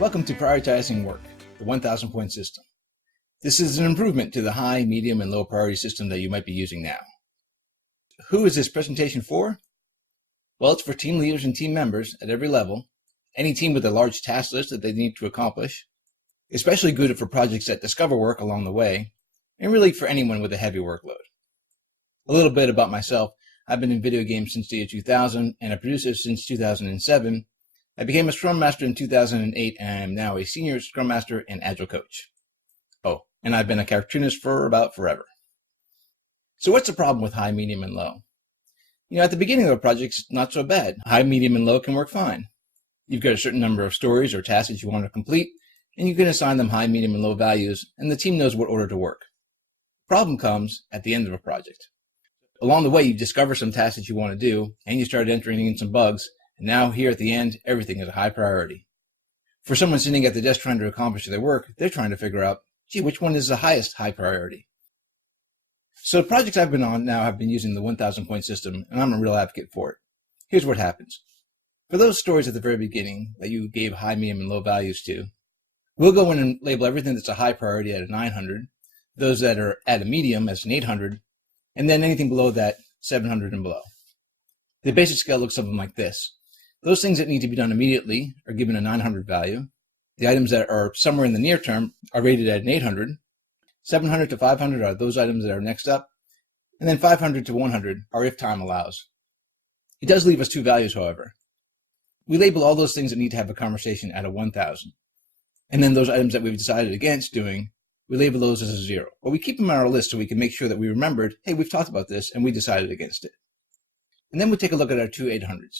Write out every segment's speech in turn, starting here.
Welcome to Prioritizing Work, the 1,000 point system. This is an improvement to the high, medium, and low priority system that you might be using now. Who is this presentation for? Well, it's for team leaders and team members at every level, any team with a large task list that they need to accomplish, especially good for projects that discover work along the way, and really for anyone with a heavy workload. A little bit about myself. I've been in video games since the year 2000 and a producer since 2007. I became a Scrum Master in 2008 and I am now a Senior Scrum Master and Agile Coach. Oh, and I've been a cartoonist for about forever. So what's the problem with high, medium, and low? At the beginning of a project, it's not so bad. High, medium, and low can work fine. You've got a certain number of stories or tasks that you want to complete, and you can assign them high, medium, and low values, and the team knows what order to work. The problem comes at the end of a project. Along the way, you discover some tasks that you want to do, and you start entering in some bugs, and now here at the end, everything is a high priority. For someone sitting at the desk trying to accomplish their work, they're trying to figure out, which one is the highest high priority? So the projects I've been on now have been using the 1,000 point system, and I'm a real advocate for it. Here's what happens. For those stories at the very beginning that you gave high, medium, and low values to, we'll go in and label everything that's a high priority at a 900, those that are at a medium as an 800, and then anything below that, 700 and below. The basic scale looks something like this. Those things that need to be done immediately are given a 900 value. The items that are somewhere in the near term are rated at an 800. 700 to 500 are those items that are next up. And then 500 to 100 are if time allows. It does leave us two values, however. We label all those things that need to have a conversation at a 1,000. And then those items that we've decided against doing, we label those as a 0. But we keep them on our list so we can make sure that we remembered, hey, we've talked about this and we decided against it. And then we take a look at our two 800s.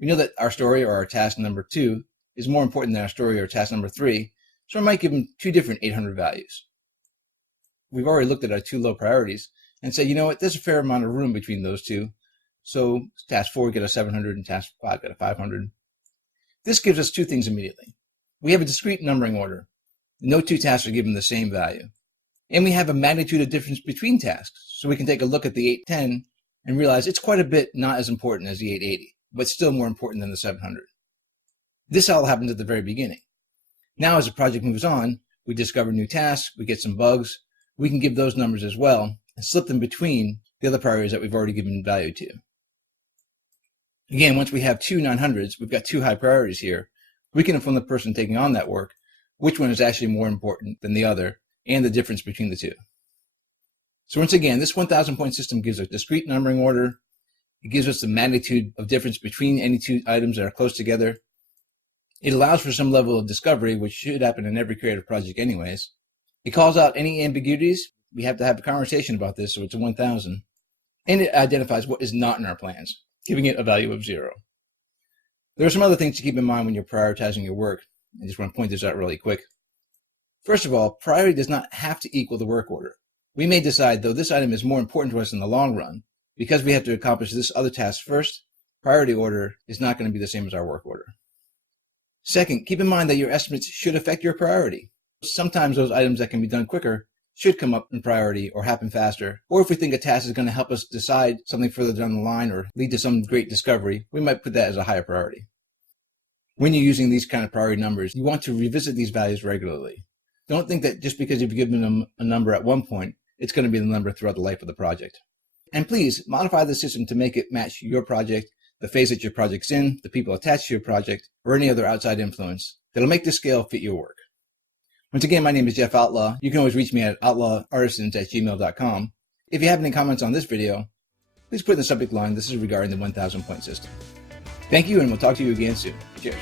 We know that our story or our task number 2 is more important than our story or task number 3, so I might give them two different 800 values. We've already looked at our two low priorities and say, there's a fair amount of room between those two. So task 4 get a 700 and task 5 get a 500. This gives us two things immediately. We have a discrete numbering order. No two tasks are given the same value. And we have a magnitude of difference between tasks. So we can take a look at the 810 and realize it's quite a bit not as important as the 880. But still more important than the 700. This all happens at the very beginning. Now, as the project moves on, we discover new tasks, we get some bugs, we can give those numbers as well and slip them between the other priorities that we've already given value to. Again, once we have two 900s, we've got two high priorities here. We can inform the person taking on that work which one is actually more important than the other and the difference between the two. So once again, this 1,000 point system gives a discrete numbering order. It gives us the magnitude of difference between any two items that are close together. It allows for some level of discovery, which should happen in every creative project anyways. It calls out any ambiguities. We have to have a conversation about this, so it's a 1,000. And it identifies what is not in our plans, giving it a value of 0. There are some other things to keep in mind when you're prioritizing your work. I just want to point this out really quick. First of all, priority does not have to equal the work order. We may decide, though this item is more important to us in the long run, because we have to accomplish this other task first, priority order is not going to be the same as our work order. Second, keep in mind that your estimates should affect your priority. Sometimes those items that can be done quicker should come up in priority or happen faster. Or if we think a task is going to help us decide something further down the line or lead to some great discovery, we might put that as a higher priority. When you're using these kind of priority numbers, you want to revisit these values regularly. Don't think that just because you've given them a number at one point, it's going to be the number throughout the life of the project. And please modify the system to make it match your project, the phase that your project's in, the people attached to your project, or any other outside influence that'll make the scale fit your work. Once again, my name is Jeff Outlaw. You can always reach me at outlawartisans@gmail.com. If you have any comments on this video, please put in the subject line, this is regarding the 1,000 point system. Thank you, and we'll talk to you again soon. Cheers.